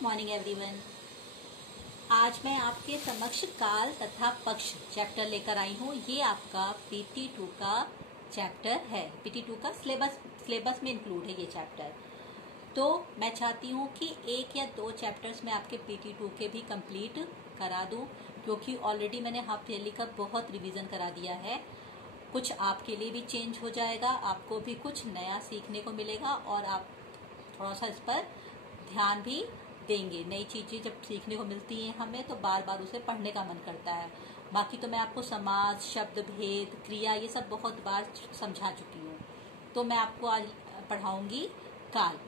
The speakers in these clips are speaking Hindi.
Good morning everyone. आज मैं आपके समक्ष काल तथा पक्ष चैप्टर लेकर आई हूँ। ये आपका PT2 का चैप्टर है। PT2 का सिलेबस में इंक्लूड है ये चैप्टर। तो मैं चाहती हूँ कि एक या दो चैप्टर्स में आपके PT2 के भी कंप्लीट करा दूँ, क्योंकि ऑलरेडी मैंने हाफ ईयरली का बहुत रिवीजन करा दिया है। कुछ आपके लिए भी चेंज हो जाएगा, आपको भी कुछ नया सीखने को मिलेगा और आप थोड़ा सा इस पर ध्यान भी देंगे। नई चीज़ें जब सीखने को मिलती हैं हमें तो बार बार उसे पढ़ने का मन करता है। बाकी तो मैं आपको समास, शब्द भेद, क्रिया ये सब बहुत बार समझा चुकी हूँ। तो मैं आपको आज पढ़ाऊंगी काल।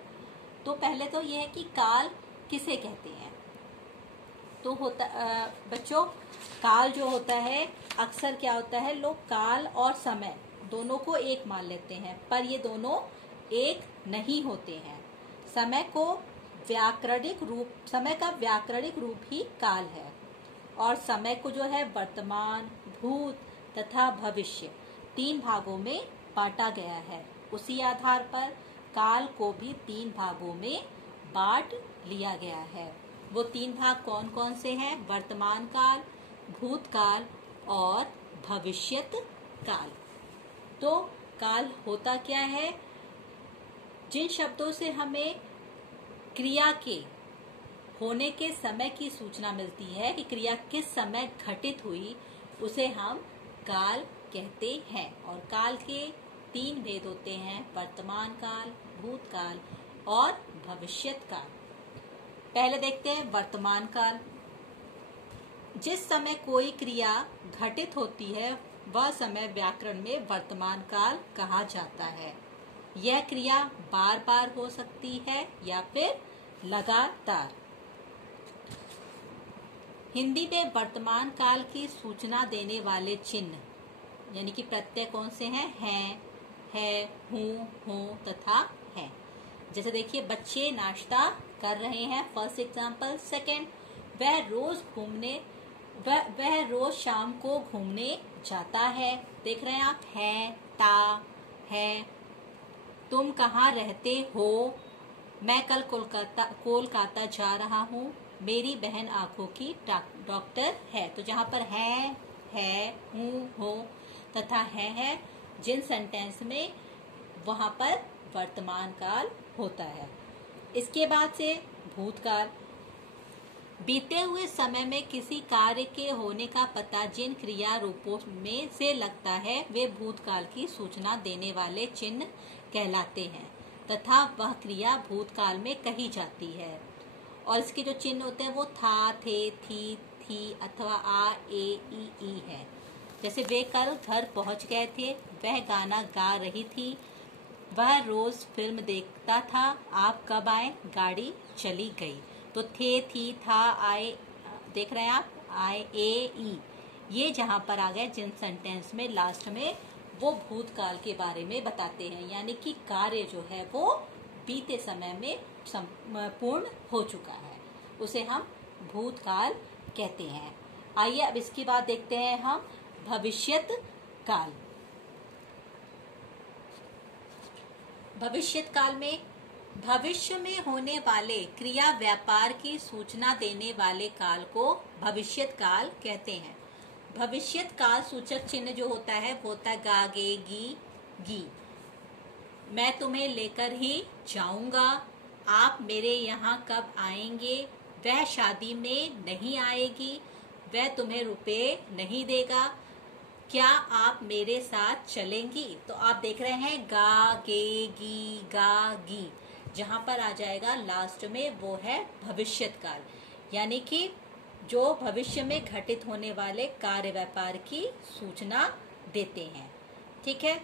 तो पहले तो ये है कि काल किसे कहते हैं। तो बच्चों, काल जो होता है अक्सर क्या होता है, लोग काल और समय दोनों को एक मान लेते हैं, पर ये दोनों एक नहीं होते हैं। समय का व्याकरणिक रूप ही काल है और समय को जो है वर्तमान, भूत तथा भविष्य तीन भागों में बांटा गया है। उसी आधार पर काल को भी तीन भागों में बांट लिया गया है। वो तीन भाग कौन कौन से हैं? वर्तमान काल, भूतकाल और भविष्यत काल। तो काल होता क्या है? जिन शब्दों से हमें क्रिया के होने के समय की सूचना मिलती है कि क्रिया किस समय घटित हुई, उसे हम काल कहते हैं। और काल के तीन भेद होते हैं: वर्तमान काल, भूतकाल और भविष्यत काल। पहले देखते हैं वर्तमान काल। जिस समय कोई क्रिया घटित होती है वह समय व्याकरण में वर्तमान काल कहा जाता है। यह क्रिया बार बार हो सकती है या फिर लगातार। हिंदी में वर्तमान काल की सूचना देने वाले चिन्ह यानी कि प्रत्यय कौन से हैं? हैं, है, हूँ, हो तथा है। जैसे देखिए, बच्चे नाश्ता कर रहे हैं, फर्स्ट एग्जाम्पल। सेकंड, वह रोज शाम को घूमने जाता है। देख रहे हैं आप, है, ता, है। तुम कहाँ रहते हो? मैं कल कोलकाता जा रहा हूँ। मेरी बहन आंखों की डॉक्टर है। तो जहाँ पर है, हूँ, हो तथा है जिन सेंटेंस में, वहाँ पर वर्तमान काल होता है। इसके बाद से भूतकाल। बीते हुए समय में किसी कार्य के होने का पता जिन क्रिया रूपों में से लगता है वे भूतकाल की सूचना देने वाले चिन्ह कहलाते हैं तथा वह क्रिया भूतकाल में कही जाती है। और इसके जो चिन्ह होते हैं वो था, थे, थी अथवा आ, ए, ई है। जैसे वे कल घर पहुंच गए थे, वह गाना गा रही थी, वह रोज फिल्म देखता था, आप कब आए, गाड़ी चली गई। तो थे, थी, था, आए, देख रहे हैं आप, आए, ए, ई, ये जहां पर आ गए जिन सेंटेंस में लास्ट में, वो भूतकाल के बारे में बताते हैं। यानी कि कार्य जो है वो बीते समय में पूर्ण हो चुका है, उसे हम भूतकाल कहते हैं। आइए अब इसके बाद देखते हैं हम भविष्यत काल। भविष्यत काल में भविष्य में होने वाले क्रिया व्यापार की सूचना देने वाले काल को भविष्यत काल कहते हैं। भविष्यत काल सूचक चिन्ह जो होता है वो होता है गा, गे, गी। मैं तुम्हें लेकर ही जाऊंगा, आप मेरे यहाँ कब आएंगे, वह शादी में नहीं आएगी, वह तुम्हें रुपए नहीं देगा, क्या आप मेरे साथ चलेंगी। तो आप देख रहे हैं गा, गे, गी, गा, गी, जहां पर आ जाएगा लास्ट में वो है भविष्यत काल, यानी कि जो भविष्य में घटित होने वाले कार्य व्यापार की सूचना देते हैं। ठीक है।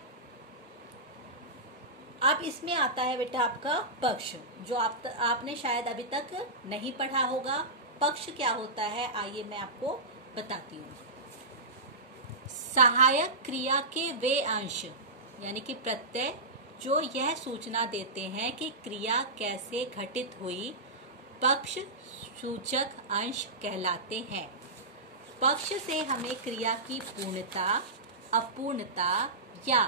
अब इसमें आता है बेटा आपका पक्ष, जो आपने शायद अभी तक नहीं पढ़ा होगा। पक्ष क्या होता है, आइए मैं आपको बताती हूँ। सहायक क्रिया के वे अंश यानी कि प्रत्यय जो यह सूचना देते हैं कि क्रिया कैसे घटित हुई, पक्ष सूचक अंश कहलाते हैं। पक्ष से हमें क्रिया की पूर्णता, अपूर्णता या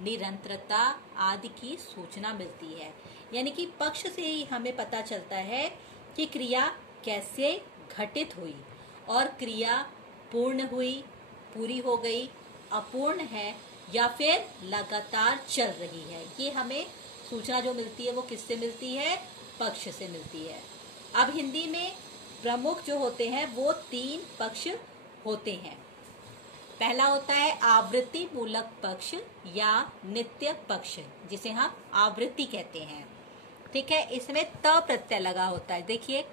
निरंतरता आदि की सूचना मिलती है। यानी कि पक्ष से ही हमें पता चलता है कि क्रिया कैसे घटित हुई, और क्रिया पूर्ण हुई, पूरी हो गई, अपूर्ण है, या फिर लगातार चल रही है। ये हमें सूचना जो मिलती है वो किससे मिलती है? पक्ष से मिलती है। अब हिंदी में प्रमुख जो होते हैं वो 3 पक्ष होते हैं। पहला होता है आवृत्ति मूलक पक्ष या नित्य पक्ष, जिसे हम आवृत्ति कहते हैं। ठीक है, इसमें त प्रत्यय लगा होता है। देखिए,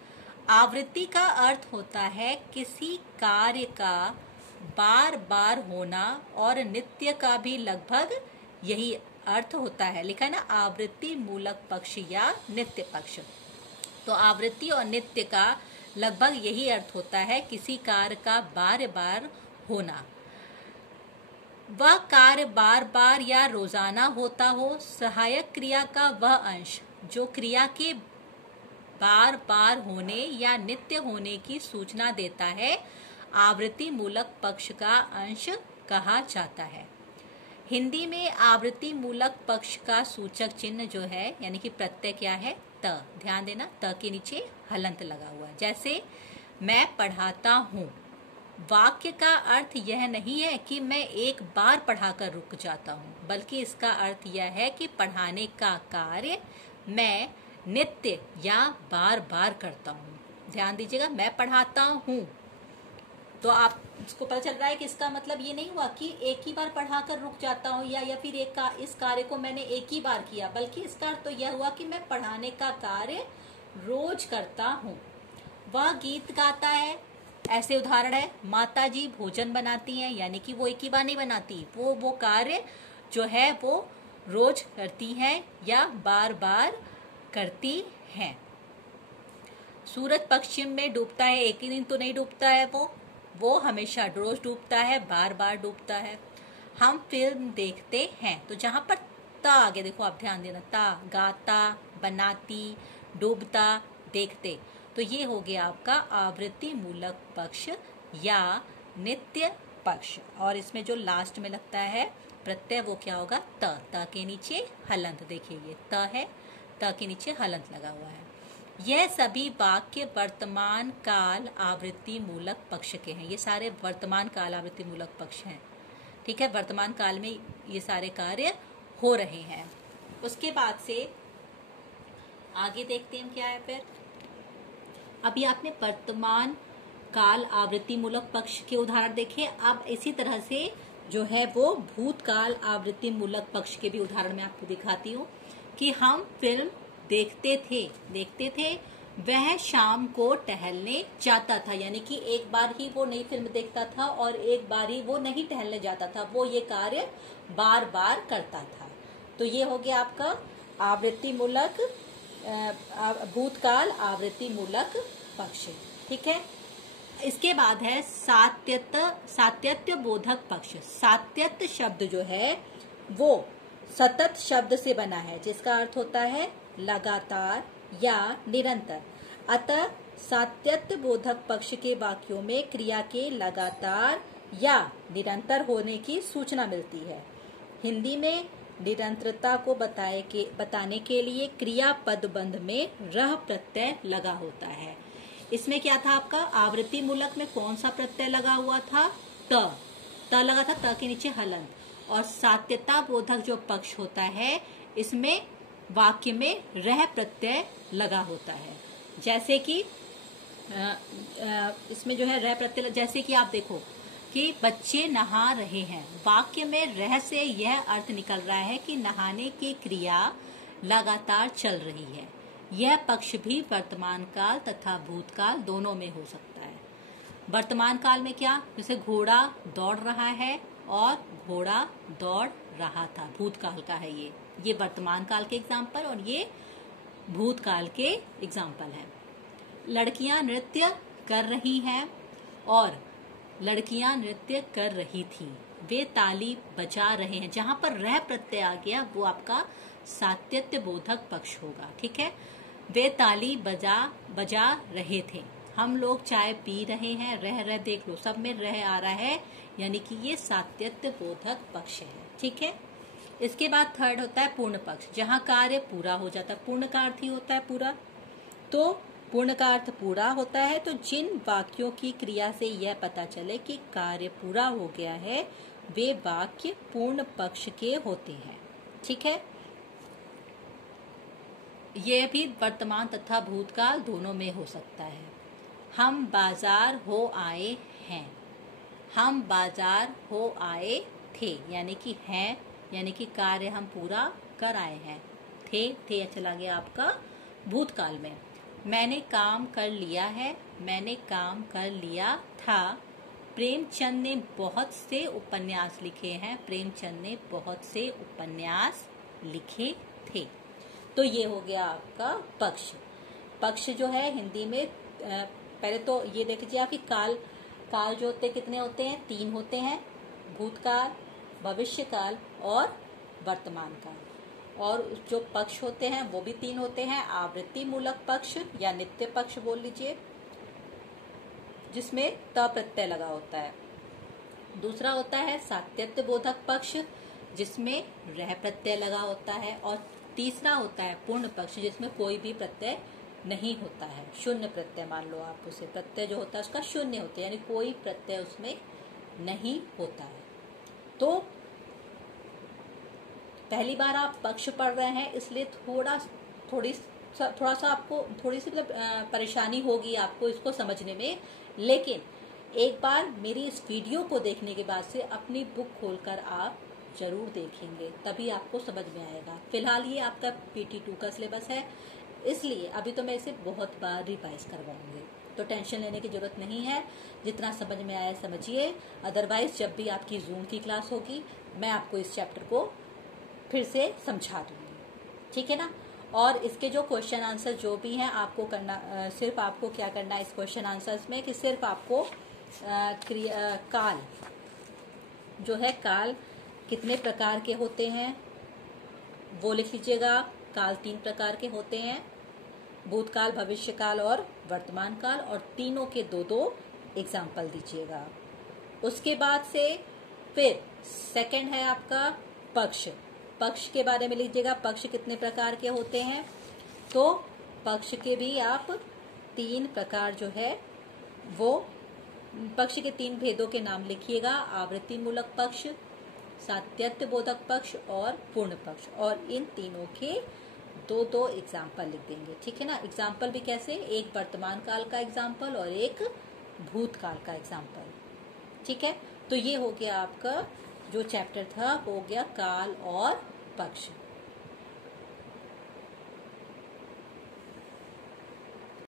आवृत्ति का अर्थ होता है किसी कार्य का बार बार होना, और नित्य का भी लगभग यही अर्थ होता है। लिखा है ना, आवृत्ति मूलक पक्ष या नित्य पक्ष। तो आवृत्ति और नित्य का लगभग यही अर्थ होता है, किसी कार्य का बार बार होना। वह कार्य बार बार या रोजाना होता हो। सहायक क्रिया का वह अंश जो क्रिया के बार बार होने या नित्य होने की सूचना देता है, आवृत्ति मूलक पक्ष का अंश कहा जाता है। हिंदी में आवृत्ति मूलक पक्ष का सूचक चिन्ह जो है, यानी कि प्रत्यय क्या है? त। ध्यान देना, त के नीचे हलंत लगा हुआ है। जैसे मैं पढ़ाता हूँ, वाक्य का अर्थ यह नहीं है कि मैं एक बार पढ़ाकर रुक जाता हूँ, बल्कि इसका अर्थ यह है कि पढ़ाने का कार्य मैं नित्य या बार बार करता हूँ। ध्यान दीजिएगा, मैं पढ़ाता हूँ, तो आप इसको पता चल रहा है कि इसका मतलब ये नहीं हुआ कि एक ही बार पढ़ाकर रुक जाता हूँ, या फिर इस कार्य को मैंने एक ही बार किया, बल्कि इसका अर्थ तो यह हुआ कि मैं पढ़ाने का कार्य रोज करता हूँ। वह गीत गाता है, ऐसे उदाहरण है, माताजी भोजन बनाती हैं, यानी कि वो एक ही बार नहीं बनाती, वो कार्य जो है वो रोज करती हैं या बार बार करती हैं। सूरज पश्चिम में डूबता है, एक ही दिन तो नहीं डूबता है, वो हमेशा रोज डूबता है, बार बार डूबता है। हम फिल्म देखते हैं, तो जहां पर ता आगे देखो, आप ध्यान देना, ता, गाता, बनाती, डूबता, देखते, तो ये हो गया आपका आवृत्ति मूलक पक्ष या नित्य पक्ष। और इसमें जो लास्ट में लगता है प्रत्यय, वो क्या होगा? त के नीचे हलंत। देखिए, ये त है, त के नीचे हलंत लगा हुआ है। यह सभी वाक्य वर्तमान काल आवृत्ति मूलक पक्ष के हैं। ये सारे वर्तमान काल आवृत्ति मूलक पक्ष हैं। ठीक है, वर्तमान काल में ये सारे कार्य हो रहे हैं। उसके बाद से आगे देखते हैं क्या है। फिर अभी आपने वर्तमान काल आवृत्ति मूलक पक्ष के उदाहरण देखे। अब इसी तरह से जो है वो भूतकाल आवृत्ति मूलक पक्ष के भी उदाहरण मैं आपको दिखाती हूँ कि हम फिल्म देखते थे, वह शाम को टहलने जाता था, यानी कि एक बार ही वो नई फिल्म देखता था और एक बार ही वो नहीं टहलने जाता था, वो ये कार्य बार बार करता था। तो ये हो गया आपका आवृत्ति मूलक भूतकाल आवृत्ति मूलक पक्ष। ठीक है, इसके बाद है सातत्य बोधक पक्ष। सातत्य शब्द जो है वो सतत शब्द से बना है, जिसका अर्थ होता है लगातार या निरंतर। अतः सातत्य बोधक पक्ष के वाक्यों में क्रिया के लगातार या निरंतर होने की सूचना मिलती है। हिंदी में निरंतरता को बताने के लिए क्रिया पदबंध में रह प्रत्यय लगा होता है। इसमें क्या था आपका? आवृत्ति मूलक में कौन सा प्रत्यय लगा हुआ था? त लगा था, त के नीचे हलंत। और सात्यता बोधक जो पक्ष होता है, इसमें वाक्य में रह प्रत्यय लगा होता है। जैसे कि इसमें जो है रह प्रत्यय, जैसे कि आप देखो कि बच्चे नहा रहे हैं, वाक्य में रह से यह अर्थ निकल रहा है कि नहाने की क्रिया लगातार चल रही है। यह पक्ष भी वर्तमान काल तथा भूतकाल दोनों में हो सकता है। वर्तमान काल में क्या? जैसे घोड़ा दौड़ रहा है और घोड़ा दौड़ रहा था, भूतकाल का है ये वर्तमान काल के एग्जाम्पल और ये भूतकाल के एग्जाम्पल है। लड़कियां नृत्य कर रही हैं और लड़कियां नृत्य कर रही थी, वे ताली बजा रहे हैं। जहां पर रह प्रत्यय आ गया वो आपका सातत्य बोधक पक्ष होगा। ठीक है, वे ताली बजा रहे थे, हम लोग चाय पी रहे हैं, रह देख लो, सब में रह आ रहा है, यानी कि ये सातत्य बोधक पक्ष है। ठीक है, इसके बाद थर्ड होता है पूर्ण पक्ष, जहां कार्य पूरा हो जाता है। पूर्ण का अर्थ ही होता है पूरा। तो पूर्ण का अर्थ पूरा होता है। तो जिन वाक्यों की क्रिया से यह पता चले कि कार्य पूरा हो गया है वे वाक्य पूर्ण पक्ष के होते हैं। ठीक है, यह भी वर्तमान तथा भूतकाल दोनों में हो सकता है। हम बाजार हो आए हैं, हम बाजार हो आए थे, यानी कि हैं, यानी कि कार्य हम पूरा कर आए हैं। थे चला गया आपका भूतकाल में। मैंने काम कर लिया है, मैंने काम कर लिया था। प्रेमचंद ने बहुत से उपन्यास लिखे हैं, प्रेमचंद ने बहुत से उपन्यास लिखे थे। तो ये हो गया आपका पक्ष। पक्ष जो है हिंदी में पहले तो ये देख लीजिए आपकी काल जो होते कितने होते हैं, 3 होते हैं, भूतकाल, भविष्यकाल और वर्तमान काल। और जो पक्ष होते हैं वो भी 3 होते हैं, आवृत्ति मूलक पक्ष या नित्य पक्ष बोल लीजिए, जिसमें त प्रत्यय लगा होता है। दूसरा होता है सात्यत्य बोधक पक्ष, जिसमें रह प्रत्यय लगा होता है। और तीसरा होता है पूर्ण पक्ष, जिसमें कोई भी प्रत्यय नहीं होता है, शून्य प्रत्यय मान लो आप उसे, प्रत्यय जो होता है उसका शून्य होता है, यानी कोई प्रत्यय उसमें नहीं होता है। तो पहली बार आप पक्ष पढ़ रहे हैं, इसलिए थोड़ा सा आपको थोड़ी सी परेशानी होगी आपको इसको समझने में। लेकिन एक बार मेरी इस वीडियो को देखने के बाद से अपनी बुक खोलकर आप जरूर देखेंगे, तभी आपको समझ में आएगा। फिलहाल ये आपका PT2 का सिलेबस है, इसलिए अभी तो मैं इसे बहुत बार रिवाइज करवाऊंगी, तो टेंशन लेने की जरूरत नहीं है। जितना समझ में आया समझिए, अदरवाइज जब भी आपकी जूम की क्लास होगी मैं आपको इस चैप्टर को फिर से समझा दूंगी, ठीक है ना। और इसके जो क्वेश्चन आंसर जो भी हैं आपको करना, सिर्फ आपको क्या करना है इस क्वेश्चन आंसर्स में कि सिर्फ आपको काल जो है, काल कितने प्रकार के होते हैं वो लिख लीजिएगा। काल 3 प्रकार के होते हैं, भूतकाल, भविष्यकाल और वर्तमान काल, और तीनों के 2-2 एग्जाम्पल दीजिएगा। उसके बाद से फिर सेकंड है आपका पक्ष। पक्ष के बारे में लीजिएगा, पक्ष कितने प्रकार के होते हैं। तो पक्ष के भी आप 3 प्रकार जो है वो, पक्ष के 3 भेदों के नाम लिखिएगा, आवृत्ति मूलक पक्ष, सात्यत्य बोधक पक्ष और पूर्ण पक्ष। और इन तीनों के 2-2 एग्जाम्पल लिख देंगे, ठीक है ना। एग्जाम्पल भी कैसे, एक वर्तमान काल का एग्जाम्पल और एक भूतकाल का एग्जाम्पल, ठीक है। तो ये हो गया आपका जो चैप्टर था, हो गया काल और पक्ष।